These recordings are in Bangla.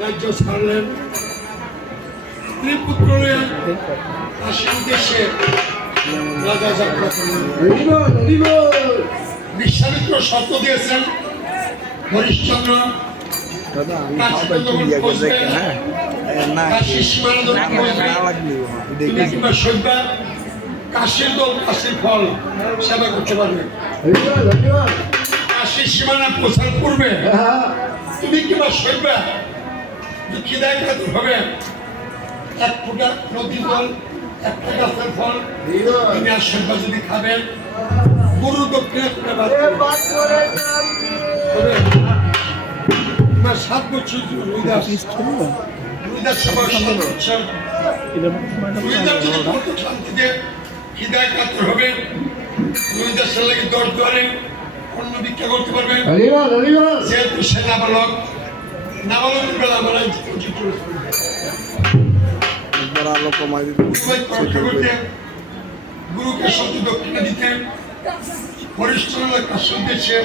রাজ্য ছাড়লেন, স্ত্রী পুত্র কাশীর উদ্দেশ্যে রাজা যাত্রা করলেন। বিশ্বামিত্র শর্ত দিয়েছেন হরিশ্চন্দ্র কাশীর দল কাশীর ফল সেবা করতে পারবে। কাশীর সীমানা প্রচার করবে, তুমি কিংবা সইবা দুঃখীদায় হবে এক ফুটা নদী জল একটা গাছের ফল তুমি আর সইবা যদি খাবেন গুরু দক্ষিণা তোমার 7 বছর রুইদাস সেবা শান্তিতে হৃদয় কাতর হবে। রুইদাসের লাগে দর দ্বারে অন্য ভিক্ষা করতে পারবে, যেহেতু সে নাবালক বেলা বলা গুরুকে শব্দ দক্ষিণা দিতে হরিশ্চন্দ্র কাশ্যপ দেশে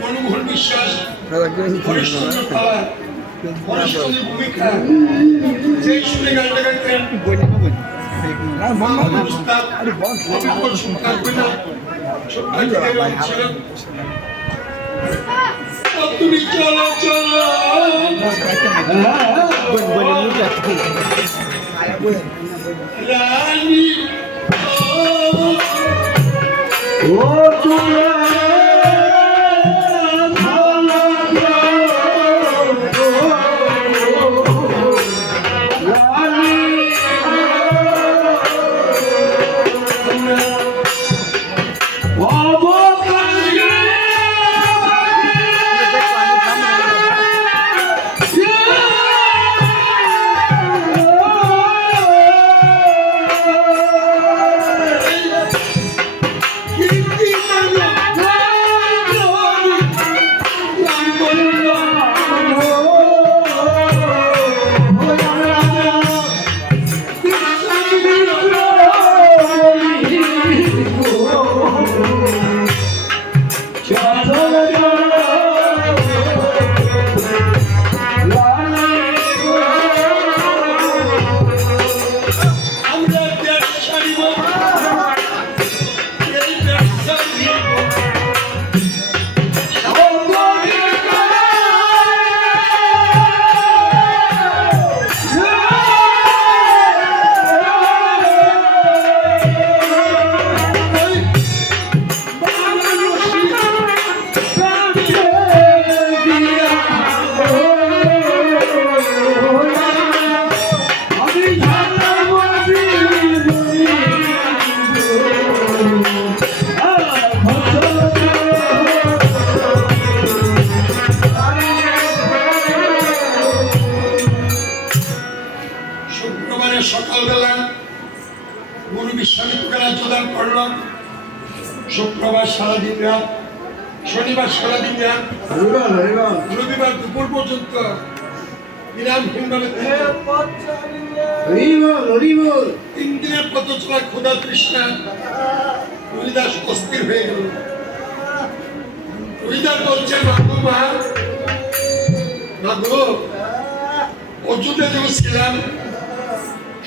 মনমোহন বিশ্বাস হরিশ্চন্দ্র পালা হরিশ্চন্দ্রের ভূমিকা যেই শুনে গানটা গাইতেন তুমি চলো চলো রানী ও তুমি সকালবেলা গুরু বিশ্বামিত্রকে রাজ্যদান করল। শুক্রবার সারাদিন রাত, শনিবার সারাদিন রাত, রবিবার দুপুর পর্যন্ত বিরামহীনভাবে 3 দিনের পথ চলা ক্ষুধা তৃষ্ণা রুইদাস অস্থির হয়ে গেল। রুইদাস বলছে মাগো মা মাগো, অযোধ্যা যখন ছিলাম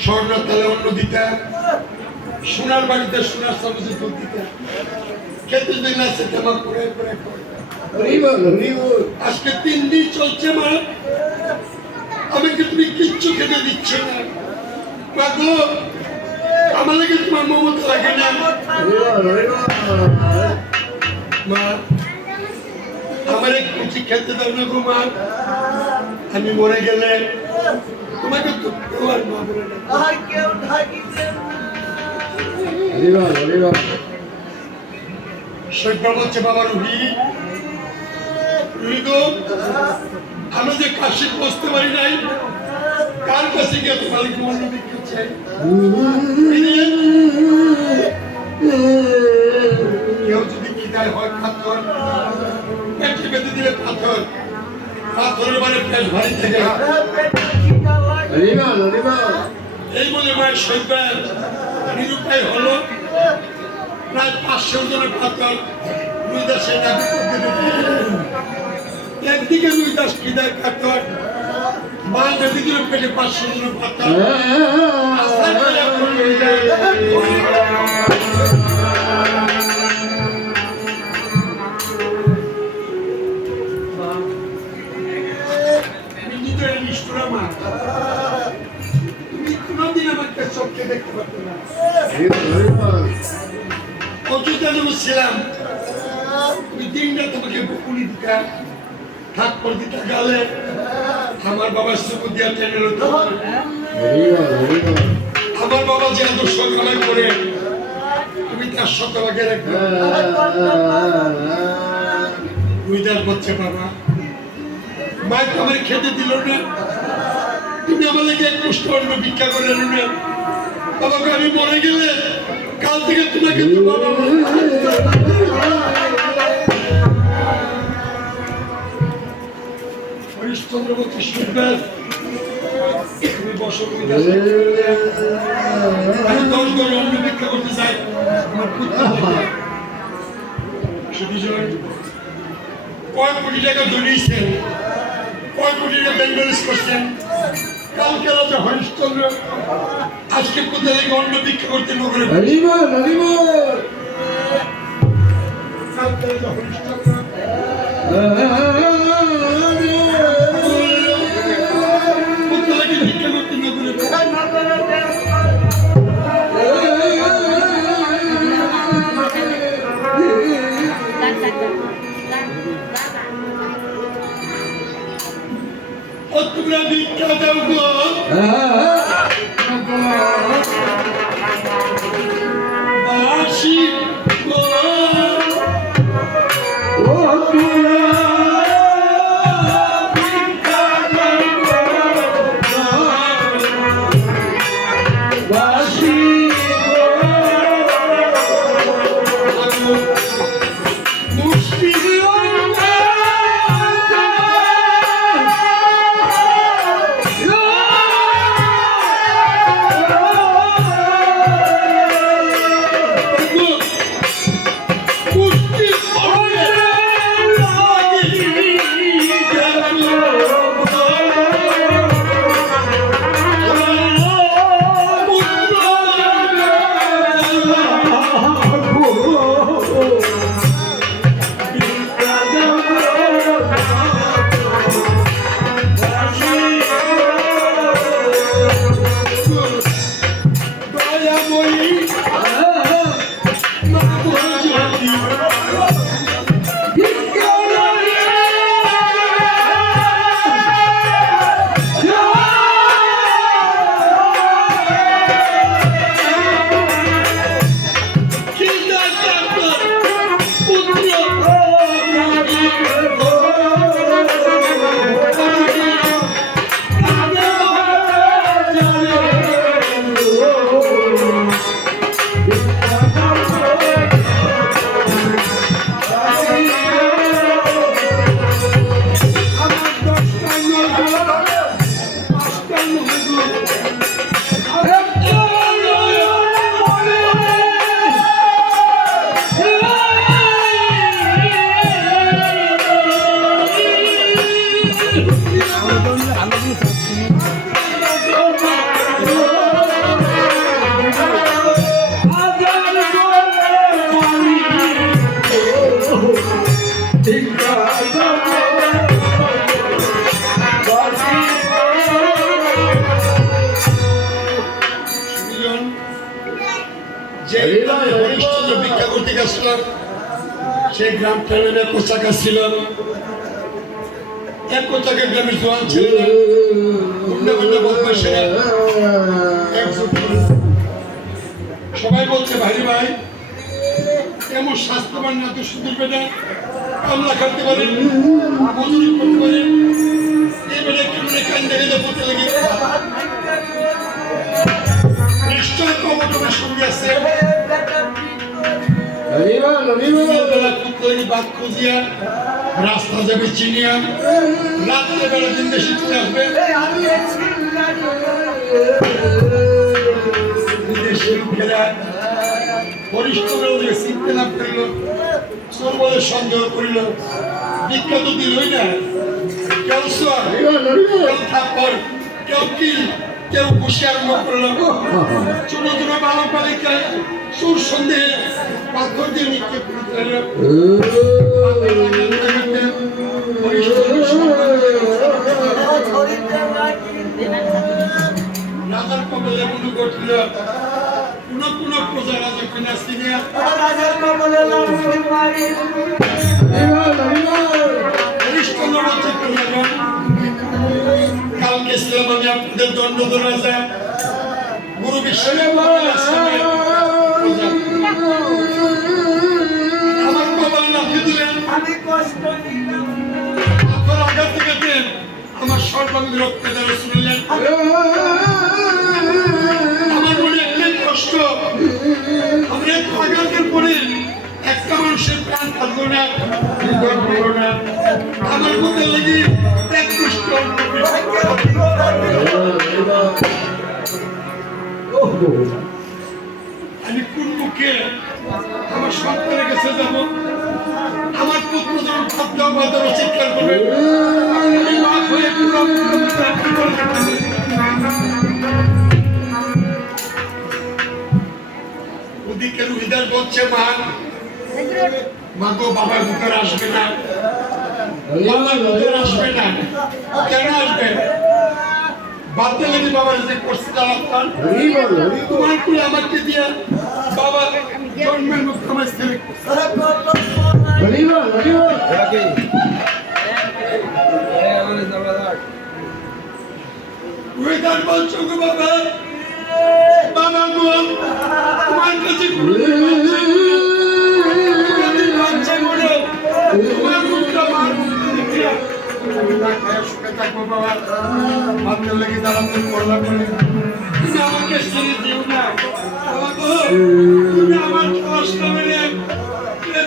স্বর্ণ তালে অন্ন দিতে, সোনার বাড়িতে সোনার চামচে দুধ দিতে, খেতে দিন আছে তেমন করে আজকে 3 দিন চলছে মা, আমাকে তুমি কিচ্ছু খেতে দিচ্ছ না। মা গো, আমার লাগে তোমার মমতা লাগে না। মা আমার কিছু খেতে দাও না গো মা, আমি মরে গেলে তোমাকে তো কেউ আর মা বলে না। সৈন্য বলছে বাবা রুহি গো, আমরা যে কাশি বসতে পারি নাই, কার কাছে গিয়ে তোমার মন বিক্রি চাই? কেউ যদি খিদায় হয় পাথর পেটে বেঁধে দিলে পাথর, পাথরের মানে পেট ভারী থেকে এই বলে মায়ের শৈবাল নিরুপায় হলো। প্রায় 500 জনের পাথর রুইদাসের নামে একদিকে রুইদাস খিদায় পাথর, মা নদী দিল পেটে 500 জনের পাথর। দেখতে পারতো না। অযোধ্যা যখন ছিলাম ওই দিনটা তোমাকে বকুনি দিতা থাপ্পড় দিতা গালে, আমার বাবার চুপু দিয়া টেনে হতো। আমার বাবা যে এত সকালে করে তুমি তার শতভাগে রাখবে। রুইদাস বলছে বাবা মাইক আমার খেতে দিল না, তুমি আমাদেরকে এক কষ্ট অন্য ভিক্ষা করে আনো না। বাবাকে আমি মরে গেলে কাল থেকে তোমাকে তো বাবা হরিশ্চন্দ্র বলছে শুনবেন তুমি বসো। আমি 10 বার অন্য ভিক্ষা করতে চাই আমার পুত্র কয় কোটি টাকা ধরিয়েছেন, কয় কোটি টাকা ব্যাংক ব্যালেন্স করছেন। কালকে রাজা হরিশ্চন্দ্র আজকে কোথায় থেকে অন্য ভিক্ষা করতে নগরে ভিক্ষা করতে নগরে তোমরা ভিক্ষা দাও গো বাসি গো ভিক্ষা করতে গেছিলাম সেই গ্রামটা নামে কোচাকা ছিল। এক কোচাকা গ্রামের জোয়ান ছিল সবাই বলছে ভাই ভাই এমন স্বাস্থ্যবান না তো সুন্দর বেটা কামলা খাটতে পারেন, মজুরি করতে পারেন, এই বেটা কেমন কান দেখে পড়তে লাগে নিশ্চয় কবটমের সঙ্গে আছে। রাস্তা যাবে চিনিয়া রাত্রে বেলা দিন দেশে চলে আসবে। বিদেশি লোকেরা বরিষ্ঠ লোকের চিনতে না করিল, চোর বলে সন্দেহ করিল, বিখ্যাত দিলই না। কেউ চোর, কেউ থাপ্পর, কেউ কিল, কেউ ঘুষি আরম্ভ করলো। ছোট ছোট বালক বালিকা সুর সন্দেহে পাথর দিয়ে নিক্ষেপ করতে রাজার কবলে মনে ঘটল। কোন কোন প্রজা রাজা কিনা সিনিয়া কালকে ছিলাম আমি আপনাদের দণ্ড রাজা গুরু বিশ্বের আমার কবল নাফি দিলেন, আমি কষ্ট আপনার আঘাত থেকে আমার সর্বাঙ্গ রক্তে দ্বারা শুনলেন। আমার মনে একটাই কষ্ট, আমি এক আঘাতের পরে একটা মানুষের প্রাণ থাকবো না, হলো না। আমার মধ্যে লেগে এক কষ্ট আমি কোন মুখে আমার সন্তানের কাছে যাব? আমার পুত্র যখন খাদ্য বাদর চিৎকার করবে, ওদিকে রুহিদার বলছে মা গো বাবার ভিতরে আসবে না, বাবার ভিতরে আসবে না। কেন আসবে? বাদে লেগে বাবার যে করছে তোমার কুলে আমাকে দিয়ে বাবা জন্মের মুখ আমার ছেলে বলছো গো বাবা, বাবা গো তোমার কাছে তোমার মুখটা মার মুখটা দেখিয়া সুখে থাকবো বাবা। ভাবতে লেগে দাঁড়াতে করলাম বলে তুমি আমাকে ছেড়ে দিও না বাবা গো, তুমি আমার কষ্ট মেরে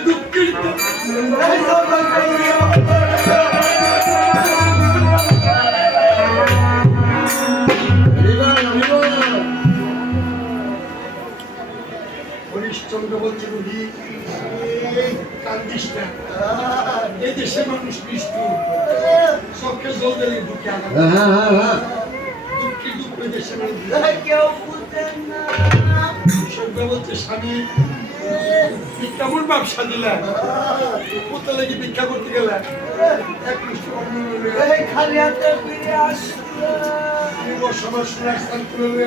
দুঃখিত। হরিশ্চন্দ্র বলছে রুহি কান্দিস না, এই দেশের মানুষ নিষ্ঠুর, চোখে জল দিলে দুঃখে আঘাত, দুঃখী দুঃখ দেশের মানুষ কেউ বুঝেন না। বলছে স্বামী কেমন ব্যবসা দিলা, কোথা লেগে ভিক্ষা করতে গেলে খালি হাতে ফিরে আসলো বসবাস স্থান করে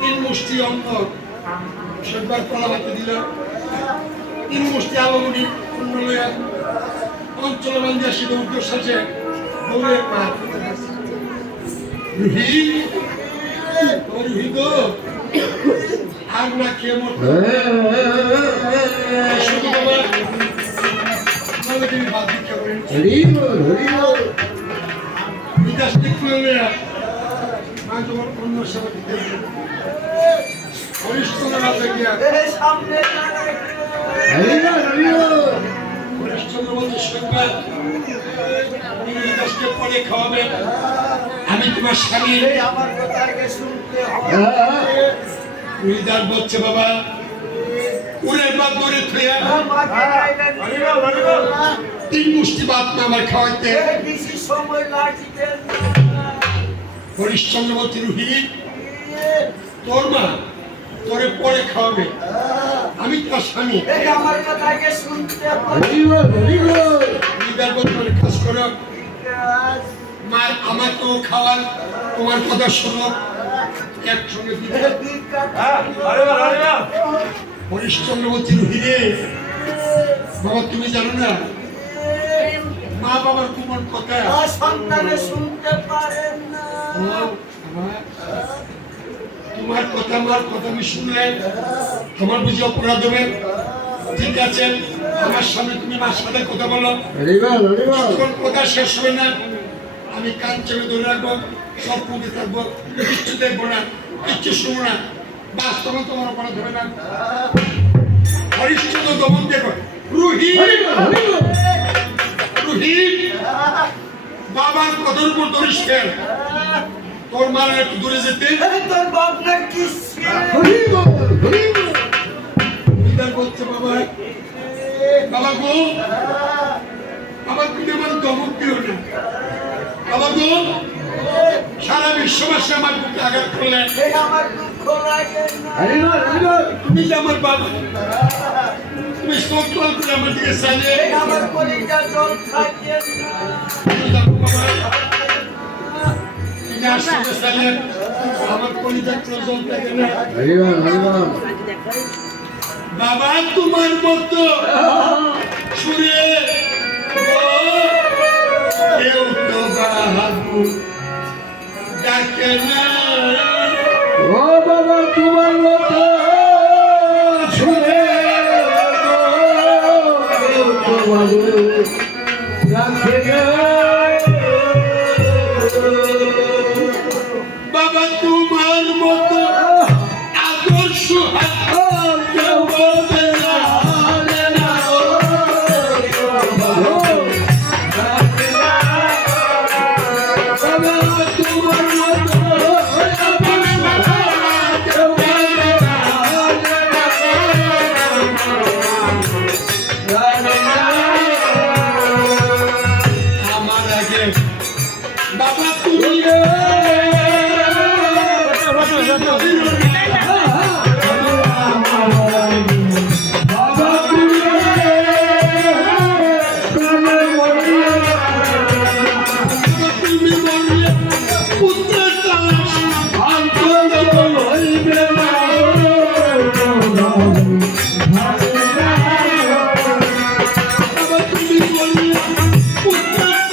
তিন মুষ্টি অন্ন সেবার কলা হাতে দিল, তিন মুষ্টি আলমনি অন্ন লইয়া অঞ্চল বান্ধিয়া শিব উদ্যোগ সাজে দৌড়ে পা রুহি রুহি গো আগ না খেয়ে মরতে বাদ ভিক্ষা করেন বিকাশ ঠিক করে আজ ওর অন্য সেবা দিতে হরিশ্চন্দ্র রাজা গিয়া হরিশ্চন্দ্র বলছে শুনবে তুমি দাসকে পরে খাওয়াবে আমি তোমার স্বামী আমার কথা আগে শুনতে হবে রুইদার বলছে বাবা উড়ে বা দৌড়ে থইয়া তিন মুষ্টি ভাত আমার খাওয়াইতে বেশি সময় লাগবে হরিশ্চন্দ্র বলছে রুহি তোর মা তোরে পরে খাওয়াবে আমি তার স্বামী আমার কথা আগে শুনতে হবে রুইদার বলছে কাজ করো মা আমাকেও খাওয়ান তোমার কথা শোনো একসঙ্গে হরিশ্চন্দ্র বলছে রুহি রে বাবা তুমি জানো না মা বাবার তোমার কথা সন্তানে শুনতে পারেন না তোমার কথা আমার কথা আমি শুনলে তোমার বুঝি অপরাধ হবে ঠিক আছে আমার সামনে তুমি মার সাথে কথা বলো যখন কথা শেষ হয় না আমি কান চেপে ধরে রাখবো সব মুখে থাকবো কিচ্ছু দেখবো না কিচ্ছু শুনবো না বাস তখন তোমার অপরাধ হবে না হরিশ্চন্দ্র দমন দেখো রুহি রুহি বাবার কদর উপর ধরিস কেন তোর মার একটু দূরে যেতে তোর বাপ না কি বলছে বাবা বাবা গো বাবা তুমি আমার দমক দিও না বাবা গো সারা বিশ্ববাসী আমার বুকে আঘাত করলেন আমার দুঃখ লাগে না তুমি যে আমার বাবা তুমি সকল করে আমার দিকে চাইলে আমার কলিজা জল থাকে আমার কলিজা জল থাকে না বাবা তোমার মতো সুরে কেউ তো বাহাদুর ডাকে না ও বাবা তোমার মতো শুনে বাবা তোমার মতো আদর্শ কেউ বলবে না আমার আগে বাবা তুমি তুমি বললে পুত্রের তালাশ হইবে না বাবা তুমি বললে পুত্রের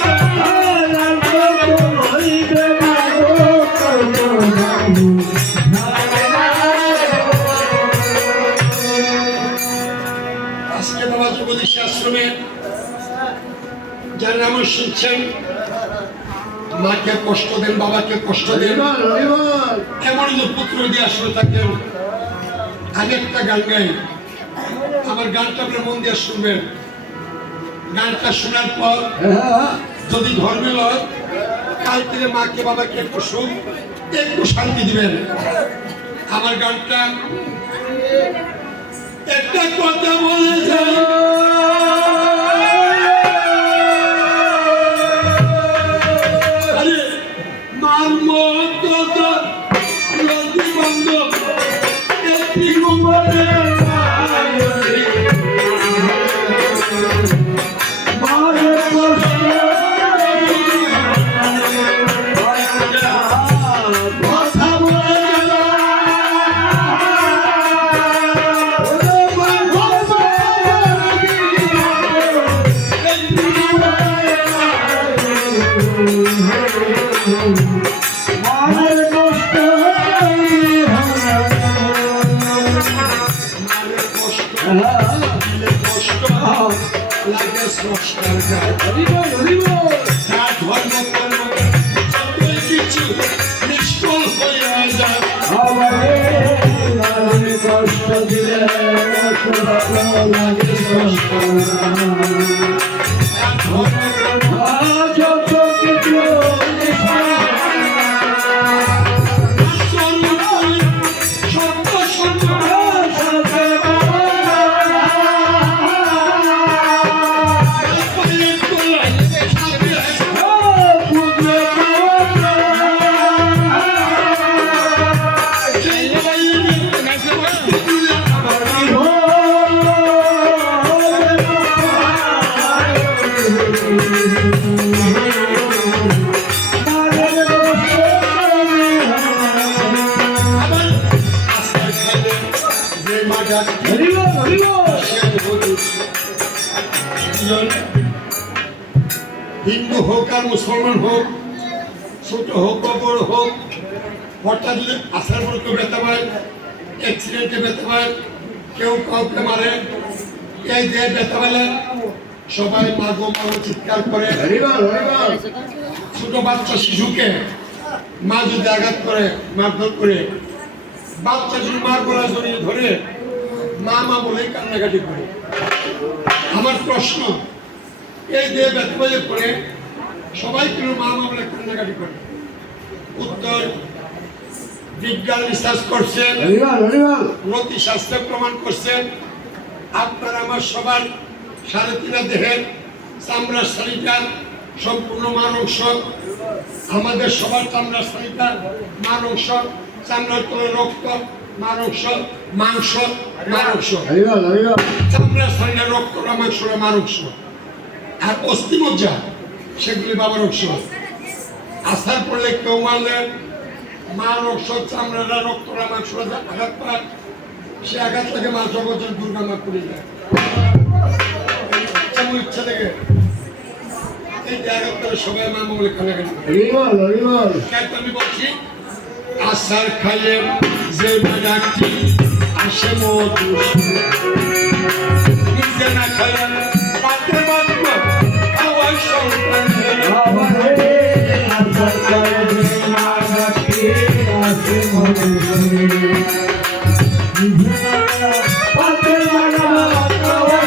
আজকে বাবা যুবদেশী আশ্রমে যারা নাম শুনছেন মাকে কষ্ট দেন বাবাকে কষ্ট দেন এমন যে পুত্র দিয়ে আসলে থাকেন আমি একটা গান গাই আমার গানটা আপনি মন দিয়ে শুনবেন গানটা শোনার পর যদি ধর্মে লয় কাল থেকে মাকে বাবাকে একটু সুখ একটু শান্তি দিবেন আমার গানটা একটা কথা বলে যায় আরে মার মতো নদী বন্ধ একটি গোবরে মায়ের কষ্ট কথা বলে মায়ের কষ্ট মারে কষ্ট দিলে কষ্ট লাগে স্রষ্টার গায়ে যা ধর্ম কর্ম যতই কিছু নিষ্ফল ডাকটি হরিবল হরিবল সে হলুদ। হিন্দু হোক আর মুসলমান হোক, ছোট হোক বা বড় হোক, হঠাৎ যদি আসার পর কেউ ব্যথা পায়, অ্যাক্সিডেন্টে ব্যথা পায়, কেউ কাউকে মারে, এই যে ব্যথা পেলে সবাই মাগো মাগো চিৎকার করে। হরিবল হরিবল ছোট বাচ্চা শিশুকে মা যদি আঘাত করে, মারধর করে, বাচ্চা যদি মার গলা জড়িয়ে ধরে মা মা বলে কান্নাকাটি করে। আমার প্রশ্ন, এই দেহ ব্যথা করে সবাই কেন মা মা বলে কান্নাকাটি করে? উত্তর, বিজ্ঞান রিসার্চ করছেন, হরিবল হরিবল নথিশাস্ত্রে প্রমাণ করছেন, আপনার আমার সবার 3.5 দেহের চামড়ার শাড়িটা সম্পূর্ণ মাংস, আমাদের সবার চামড়ার শাড়িটা মাংস, চামড়ার তলে রক্ত, মাংস, মাংস, মাংস, হরিবল হরিবল চামড়ার শাড়িটা রক্তটা মাংসটা মাংস, আর অস্থিমজ্জা সেগুলি বাবার অংশ। আসার পড়লে কেউ মারলে মাংস, চামড়াটা রক্তটা মাংসটা আঘাত পায়, সে আঘাত থেকে মা জগতের দুর্গা মা করে যায়। যেমন ইচ্ছা থেকে এই যে আঘাত করে সবাই মা বলে কান্নাকাটি করে। হরিবল হরিবল আমি বলছি, আসার খাইয়ে যে ডাকটি আসে মধু, নিজে না খাইয়ে পাতে মাত্র খাওয়ার সন্তান। বাবারে আসার করে যে মা ডাকে আসে মধুসূদনে পাতের মালা খাওয়া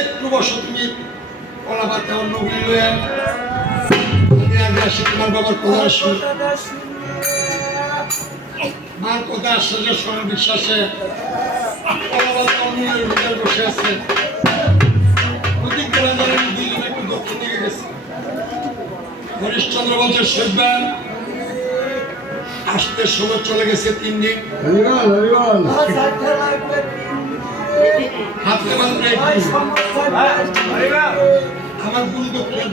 একটু বসো তুমি কলাপাতা অন্য গুলি আমি আগে আসি তোমার বাবার কথা শুনি। মার কথা আশ্চর্য স্মরণ বিশ্বাসে কলাপাতা অন্যের ভিতরে বসে আছে। প্রতীক করা যারা দুইজন একটু দক্ষিণ দিকে গেছে। হরিশ্চন্দ্র বলছে শেখবা আসতে সময় চলে গেছে 3 দিন। হরিবল হরিবল হাতে মাত্র আমার গুরু দক্ষিণ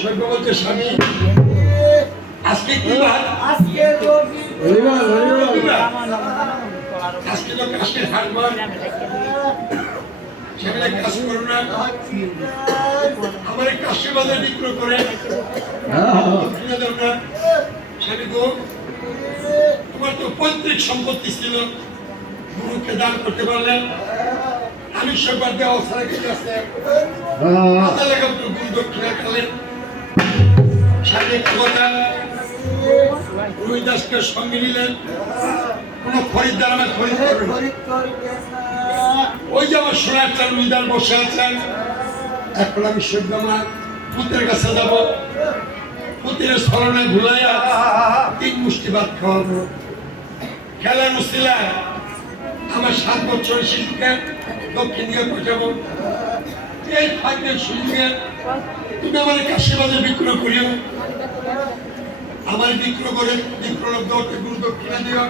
শেখবা বলছে স্বামী আজকে কি বার? হরিবল হরিবল আজকে তো কাশির হাট বার, সেখানে কাজ করো না, আমার এই কাশি বাজার বিক্রয় করে কিনে দেব না। স্বামী গো, তোমার তো পৈতৃক সম্পত্তি ছিল, গুরুকে দান করতে পারলেন, আমি সবার দেওয়া অবস্থা গেছে আছে মাথা লাগাম তো গুরু দক্ষিণা খেলেন। স্বামী কথা রুই দাসকে সঙ্গে নিলেন, কোন খরিদ্দার আমার খরিদ করবে না। ওই যে আমার সোনার চাল রুইদার বসে আছেন, এখন আমি সভ্য আমার পুতের কাছে যাব, পুতের স্মরণে ভুলাইয়া 3 মুষ্টি ভাত খাওয়াবো। খেলার মুশকিলায় আমার 7 বছরের শিশুকে দক্ষিণ দিকে পাঠাবো। এই ফাঁকের সুযোগে তুমি আমার কাশি বাজার বিক্রয় করিও, আমার বিক্রয় করে বিক্রয় দৌড়কে গুরু দক্ষিণা দিও।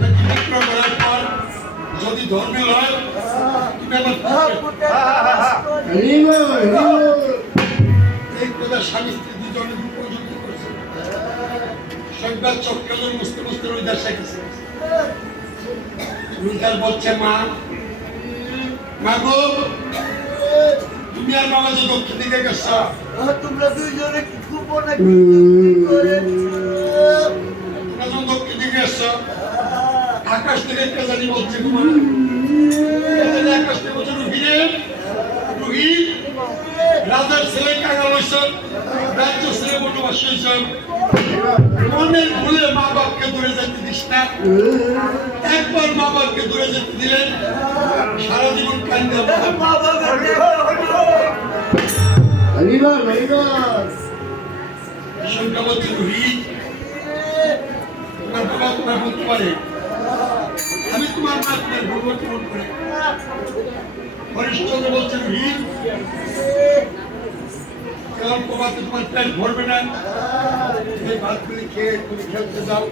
বিক্রয় করার পর যদি ধর্মীয় হয় তুমি আমার হরিবল হরিবল এই কথা স্বামী স্ত্রী দুজনে উপযুক্ত করেছে। সংবাদ চক্রের মুছতে মুছতে রুইদার শেখেছে। রুইদার বলছে মা মাগো তুমি আর বাবা যে দক্ষিণ দিকে গেছ তোমরা দুইজনে কি গোপনে কি করেছো? তোমরা যখন দক্ষিণ দিকে গেছ আকাশ থেকে কে জানি বলছে তোমার আকাশ থেকে বলছে রুহি রাজার ছেলে কাঙাল হয়েছ রাজ্য ছেলে বনবাসী হয়েছ মনের ভুলে মা বাপকে দূরে যেতে দিস না একবার মা বাপকে দূরে যেতে দিলেন সারা জীবন কান্দে মা বাবার দেখা হলো। হরিবল হরিবল সংখ্যা বলছে রুহি তোমার বাবা তোমার বলতে পারে আমি তোমার মা তোমার ভগবত মন করে হরিশ্চন্দ্র বলছে রুহি কেমন প্রভাতে তোমার পেট ভরবে না এই ভাতগুলি খেয়ে তুমি খেলতে যাও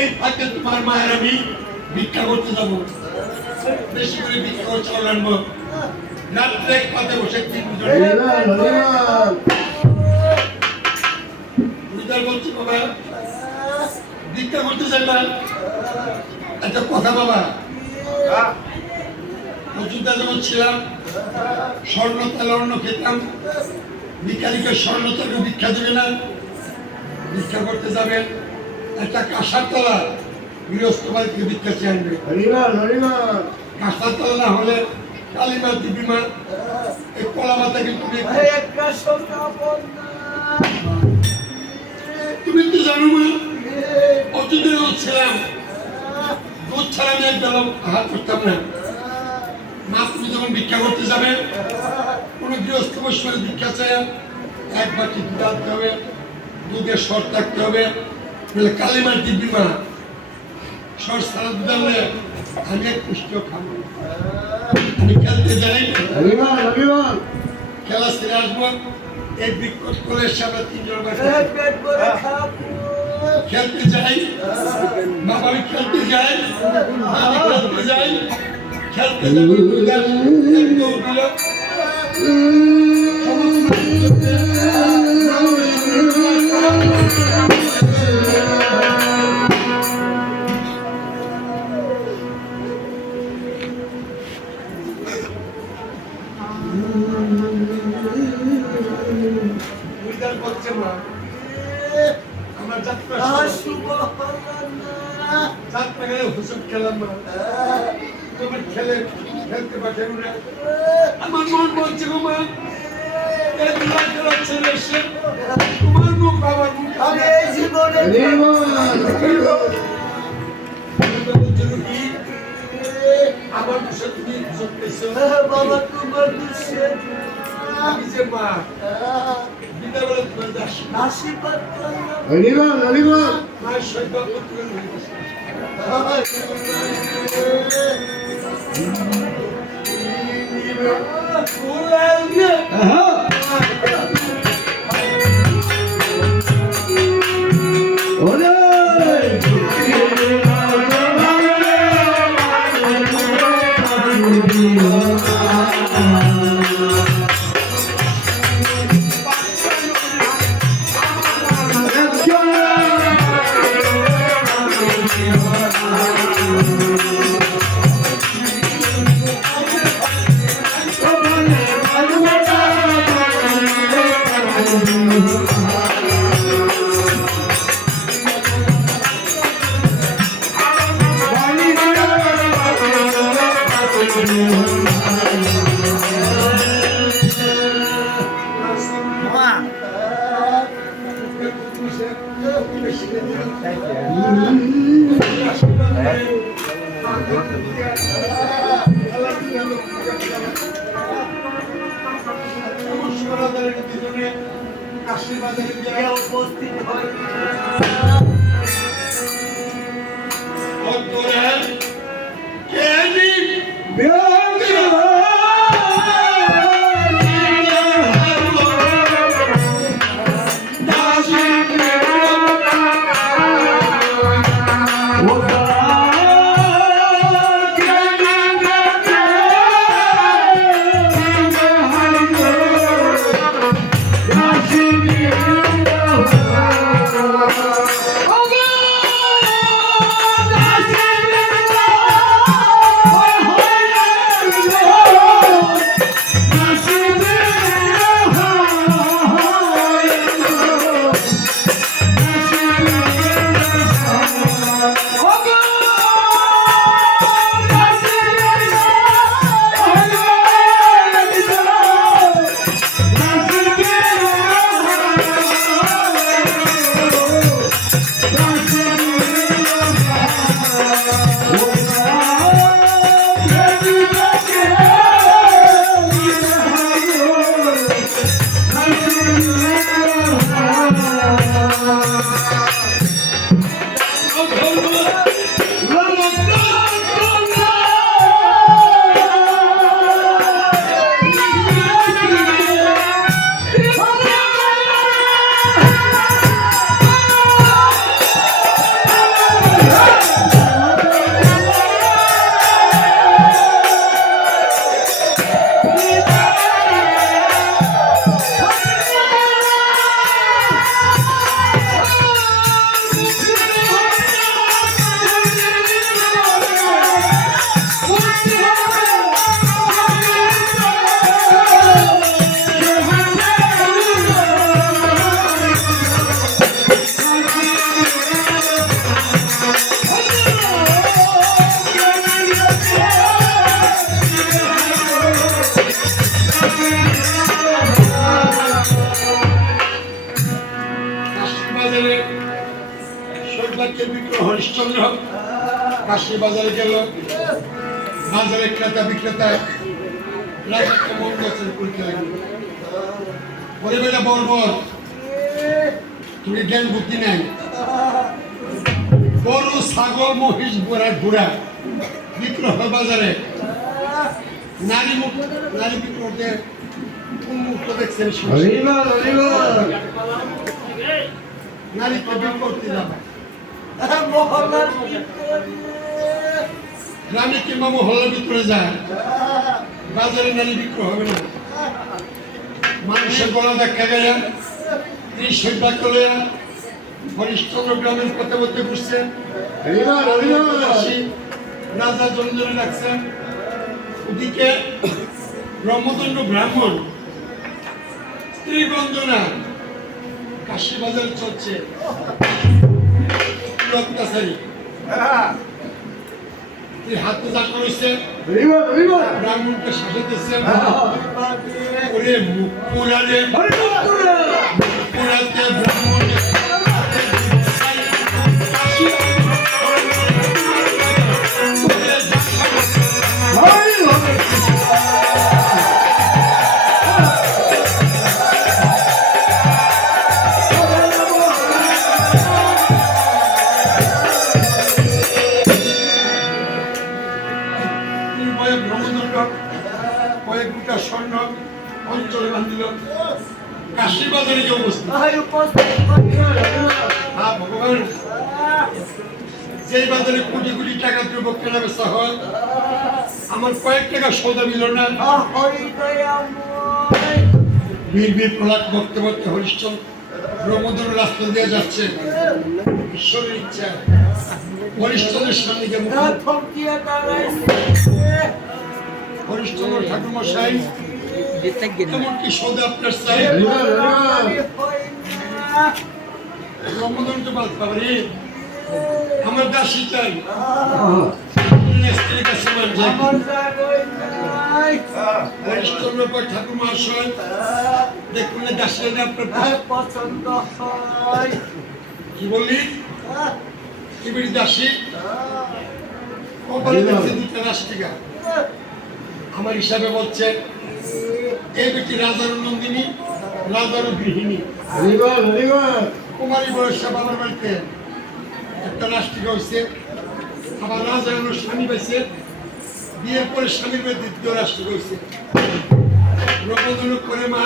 এই ফাঁকে তোমার মায়ের আমি ভিক্ষা করতে যাবো বেশি করে ভিক্ষা করে চাল আনবো রাত্রে এক পাতে বসে তিন হরিবল হরিবল রুদার বলছে বাবা ভিক্ষা করতে চাইবা একটা কথা বাবা অযোধ্যা যখন ছিলাম স্বর্ণ তেলর্ণ খেতাম ভিক্ষারিকে স্বর্ণ তেল ভিক্ষা দেবে না ভিক্ষা করতে যাবে একটা কাঁসার তলা গৃহস্থ বাড়িতে ভিক্ষা চেয়ে আনবে হরিবল হরিবল কাঁসার তলা না হলে কালীমা দিবিমা এই কলা মাথা কিন্তু একটা সোনা বন্যা তুমি তো জানো মা অযোধ্যা ছিলাম দুধ ছাড়া আমি এক বেলা আহার করতাম না মা তুমি যখন ভিক্ষা করতে যাবে কোনো গৃহস্থ বসে ভিক্ষা চায় এক বাটি দুধ আনতে হবে দুধের সর থাকতে হবে বলে কালিমার দিব্যি মা সর ছাড়া দুধ আনলে আমি এক পুষ্টিও খাবো আমি খেলতে যাই হরিবল হরিবল খেলা সেরে আসবো এই বিক্ষোভ করে এসে আমরা তিনজন পেট ভরে খাবো। খেলতে যাই বাবা আমি খেলতে যাই আমি খেলতে যাই খেলতে যাবো একদম দিল করছে মা আমার যাত্রা শুভ হলো না। যাত্রা গেলে হুসুম খেলাম মা তোমার খেলতে পাঠাবো না আমার মন বলছে গো মা এই দুলা খেলা ছেড়ে এসে তোমার মুখ বাবার মুখ আমি এই জীবনে আমার বিষয় তুমি চলতেছো বাবা তোমার দুঃখে আমি যে মা বিদ্যালয়ে তোমার দাস আশীর্বাদ করলাম। হরিবল হরিবল মায়ের সৈন্য করতে উপস্থিত হয় Oh, হরিশ্চন্দ্র কাশি বাজারে গেল, বাজারে ক্রেতা বিক্রেতা রাজাকে মন করছেন পরীক্ষা লাগবে। বলে বেটা বর্বর, তুমি জ্ঞান বুদ্ধি নেই, বড় ছাগল মহিষ ঘোড়া বিক্রয় হয় বাজারে, নারী বিক্রয়তে উন্মুক্ত দেখছেন, হরিবল হরিবল নারীকে বিক্রয় করতে যাবে মহল্লার ভিতরে গ্রামে কিংবা মহল্লার ভিতরে যায়, বাজারে নারী বিক্রয় হবে না। মানুষের গলা দেখা গেলেন, ত্রিশের বাক্য হরিশ্চন্দ্র গ্রামের কথা বলতে বসছেন, হরিবল হরিবল রাজা জঞ্জনে রাখছেন। ওদিকে ব্রহ্মদণ্ড ব্রাহ্মণ স্ত্রী বন্দনা কাশি বাজার চলছে, অত্যাচারী হাতে যা করেছে হরিবল হরিবল ব্রাহ্মণকে শাসাতেছে, ওরে মুখ পোড়ালে পোড়াতে ব্রাহ্মণ কয়েক দুটা স্বর্ণ অঞ্চলে বান্ধিল, কাশি বাজারে যে অবস্থা। হ্যাঁ ভগবান, যেই বাজারে কোটি কোটি টাকা দ্রব্য কেনা বেচা হয়, আমার কয়েক টাকা সৌদা মিল না। বীর বীর প্রলাপ বক্তে বক্তে হরিশ্চন্দ্র ব্রহ্মদর রাস্তা দিয়ে যাচ্ছে, ঈশ্বরের ইচ্ছা হরিশ্চন্দ্রের সামনে গিয়ে হরিশ্চন্দ্র ঠাকুর মশাই এমনকি সৌদা আপনার চাই, ব্রহ্মদর তো বাদ পাবে, আমার দাসী চাই, স্ত্রীর কাছে মান চাই। হরিশ্চন্দ্র পর ঠাকুর মহাশয় দেখুন দাসীরা আপনার পছন্দ হয়। কি বললি, কি বলি দাসী কপালে দেখছে দুটা রাষ্ট্রিকা, আমার হিসাবে বলছে এই বেটি রাজার নন্দিনী, রাজার গৃহিণী, হরিবল হরিবল কুমারী বয়সে বাবার বাড়িতে একটা রাষ্ট্রিকা হয়েছে, আবার রাজার স্বামী পাইছে, বিয়ের পরে স্বামীর মেয়ে দ্বিতীয় রাষ্ট্রিকা হয়েছে। ব্রহ্মদণ্ড করে মা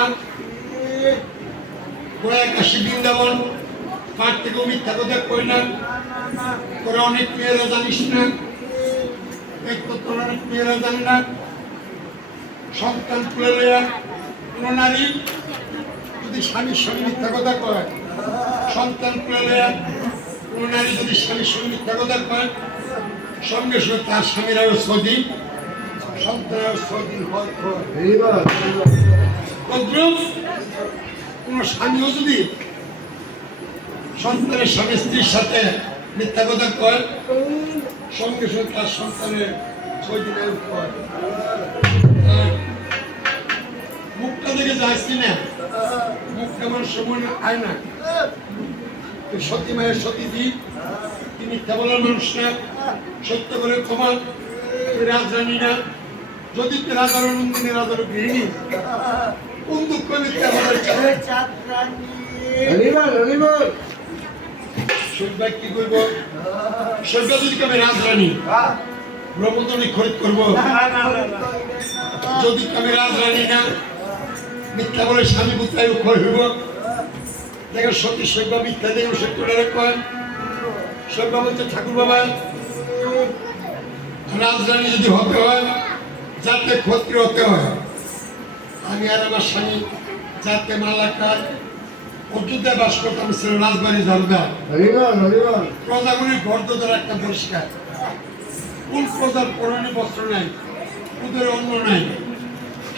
গোড়া কাশী বৃন্দাবন পাঠ থেকে মিথ্যা কথা কই না, তোরা অনেক মেয়েরা জানিস না, তোরা অনেক মেয়েরা জানে না, সন্তান তুলে নেয়া কোনো নারী যদি স্বামীর সঙ্গে মিথ্যা কথা কয়, সন্তান তুলে নেয়া কোনো নারী যদি স্বামীর সঙ্গে মিথ্যা কথা কয়, সঙ্গে সঙ্গে তার স্বামীর আরো 6 দিন, সন্তানের আরো 6 দিন হয়। হরিবল কোনো স্বামীও যদি সন্তানের স্বামী স্ত্রীর সাথে মিথ্যা কথা কয়, সঙ্গে সঙ্গে তার সন্তানের 6 দিন আয়ু হয়। মুখটা দেখে যাচ্ছি না, মুখটা আমার সময় আয় না, সতী মায়ের সতী দ্বীপ, তিনি মিথ্যা বলার মানুষ না, সত্য করে ক্ষমা, রাজরানী না, যদি রাজার নন্দিনী রাজার গৃহিণী, কোন দুঃখ মিথ্যা বলার চায়। হরিবল হরিবল সৈবা কি করব, সৈবা যদি আমি রাজরানী ব্রহ্মদনী খরিদ করবো, যদি আমি রাজরানী না মিথ্যা বলে স্বামী পুত্রায় ক্ষয় হইব, দেখেন সতী সৈবা মিথ্যা দেখে সত্য কয়, সৈবা বলছে ঠাকুর বাবা রাজরানী যদি হতে হয় যাতে ক্ষত্রিয় হতে হয়, আমি আর আমার স্বামী যাতে মালাকার অযোধ্যায় বাস করতাম, ছিল রাজবাড়ি জলদার, হরিবল হরিবল প্রজাগুলির গর্দদার একটা পরিষ্কার, কোন প্রজার পরনে বস্ত্র নাই, ওদের অন্য নাই,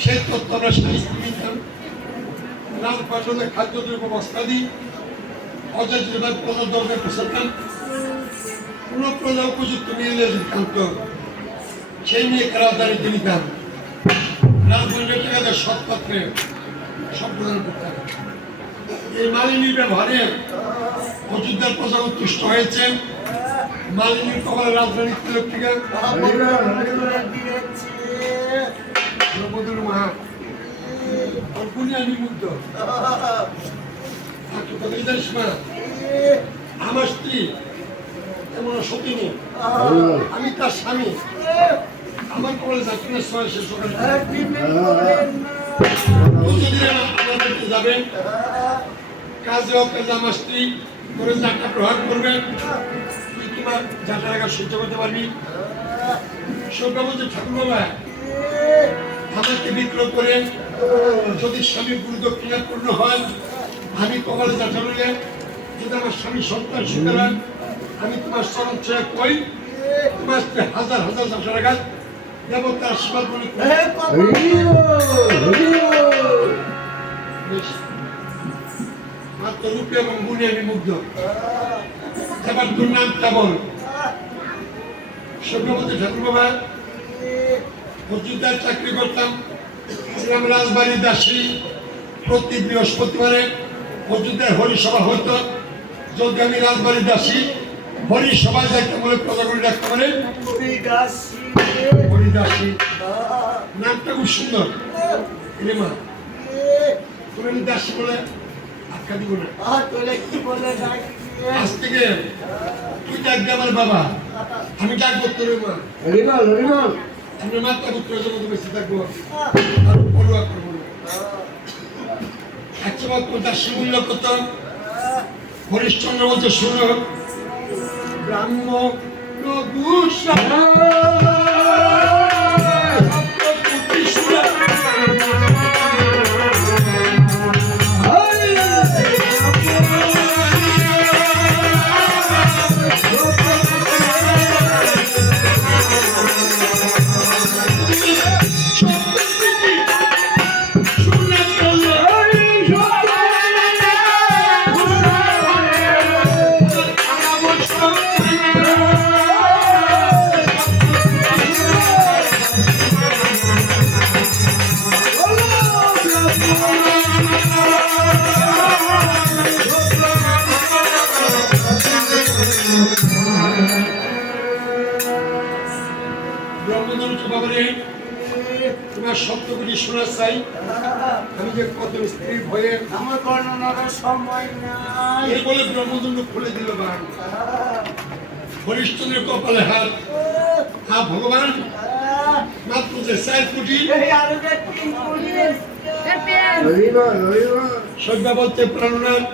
সেই তথ্য আমরা স্বামী স্ত্রী নিতাম, রাজপ্রাসাদের খাদ্যদ্রব্য বস্তা দিই, অযোধ্যায় প্রজার দরকার পোষাতাম, কোন প্রজা উপযুক্ত মেয়ে কান্ত সেই মেয়েকে রাজধানীতে নিতাম, রাজবন্ডের টাকাতে সৎ পাত্রে সব প্রদান করতাম। এই মালিনীর ব্যবহারে অযোধ্যার প্রজা উৎকৃষ্ট হয়েছে, মালিনীর কপালে রাজধানী তিলক টিকা দ্রৌপদীর মা অল্পনি আমি মুগ্ধ জানিস মা আমার স্ত্রী এমন সতীনী আমি তার স্বামী আমার কপালে যাত্রা সময় শেষ সকালে আমাদেরকে যাবেন কাজে অকাজে আমার স্ত্রী করে যাত্রা প্রহার করবেন তুই তোমার যাত্রা টাকা সহ্য করতে পারবি সরকার বলছে ঠাকুর বাবা আমাকে বিক্রয় করে যদি স্বামী গুরু দক্ষিণা পূর্ণ হয় আমি কপালে যাত্রা রইলে যদি আমার স্বামী সন্তান সুখে হয় আমি তোমার চরণ ছেড়ে কই তোমার স্ত্রী হাজার হাজার যাত্রা টাকা দেবো তার আশীর্বাদ বলে মাত্র রূপে এবং গুণে আমি মুগ্ধ এবার তোর নামটা বল সভ্যপতি ঠাকুর বাবা মজুদার চাকরি করতাম ছিলাম রাজবাড়ির দাসী প্রতি বৃহস্পতিবারে মজুদার হরিসভা হইতো যদি আমি রাজবাড়ির দাসী হরিসভায় যাইতে বলে প্রজাগুলি ডাকতে পারে হরিদাসী নামটা খুব সুন্দর রে মা তুমি দাসী বলে আটকা দিব না আজ থেকে তুই ডাকবি আমার বাবা আমি ডাকবো তোর মা আমি মাত্রা পুত্র জগৎ বেঁচে থাকবো আর পড়ুয়া করবো না আচ্ছা মাত্র দাসী মূল্য কত হরিশ্চন্দ্র বলছে শুনো ব্রাহ্ম তোমার শব্দগুলি শোনা চাই আমি যে কত স্ত্রী ভয়ে আমার বর্ণনার সময় নাই এই বলে ব্রহ্মদণ্ড খুলে দিল বান হরিশ্চন্দ্রের কপালে হাত হা ভগবান মাত্র যে 4 কোটি সজ্ঞা বলতে প্রাণনাথ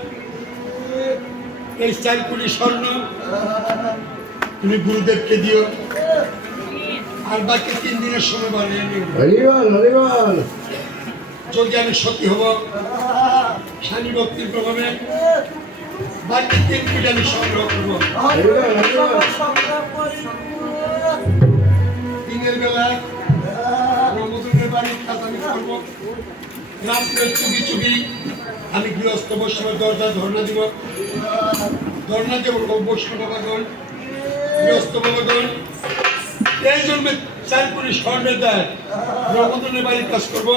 এই 4 কোটি স্বর্ণ তুমি গুরুদেবকে দিও আর বাকি 3 দিনের সময় বানিয়ে নিও যদি আমি সত্যি হব স্বামী ভক্তির প্রভাবে বাকি 3 কোটি আমি সংগ্রহ করব দিনের বেলায় ব্রহ্মদণ্ডের বাড়ির কাজ আমি করব রাত্রে চুপি চুপি আমি গৃহস্থ বৈষ্ণবের দরজা ধর্ণা দিব ধর্ণা দেব বৈষ্ণব বাবাগণ গৃহস্থ বাবাগণ এই জন্মে 4 কোটি স্বর্ণ দেয় ব্রহ্মদণ্ডের বাড়ির কাজ করব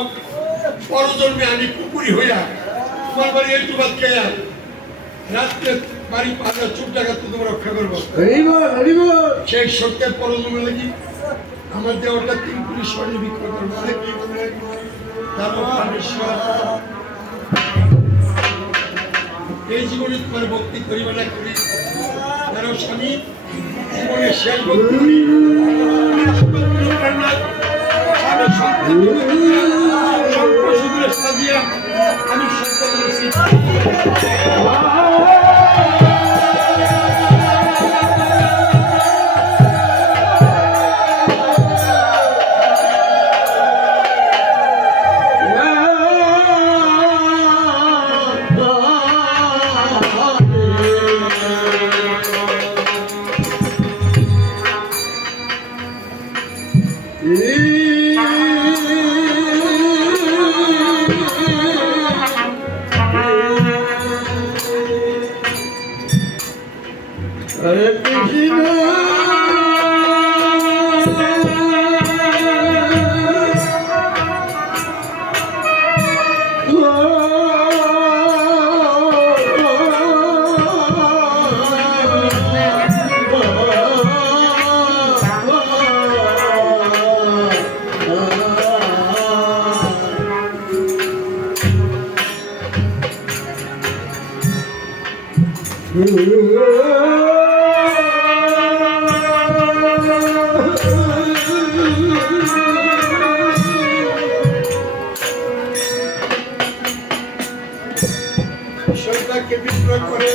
পরজন্মে আমি কুকুরি হইয়া তোমার বাড়ি একটু বাদ খেয়া রাত্রে বাড়ি পাঁচা চুপ জায়গা তুমি রক্ষা করবো সেই সত্যের পরজন্মে লাগি আমার দেওয়াটা 3 কোটি স্বর্ণ বিক্রয় করবো এই জীবনে তোমার ভক্তি করিবা না করি কারণ স্বামী জীবনের শেষ ভক্তি করি আমি সরকারকে বিক্রয় করে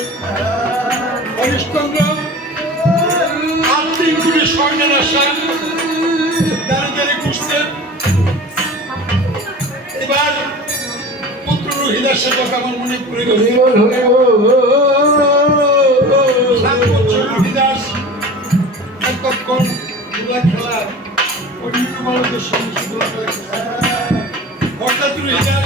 হরিশ্চন্দ্র আর 3 কোটি স্বর্ণের আশা দাঁড়িয়ে খুঁজতে এবার পুত্র রোহিদাসের কথা আমার মনে পড়ে গেল। হরি বল হরি বল 7 বছর রোহিদাস এতক্ষণ খেলা খেলা অন্য মানুষের সঙ্গে খেলা খেলা হঠাৎ রোহিদাস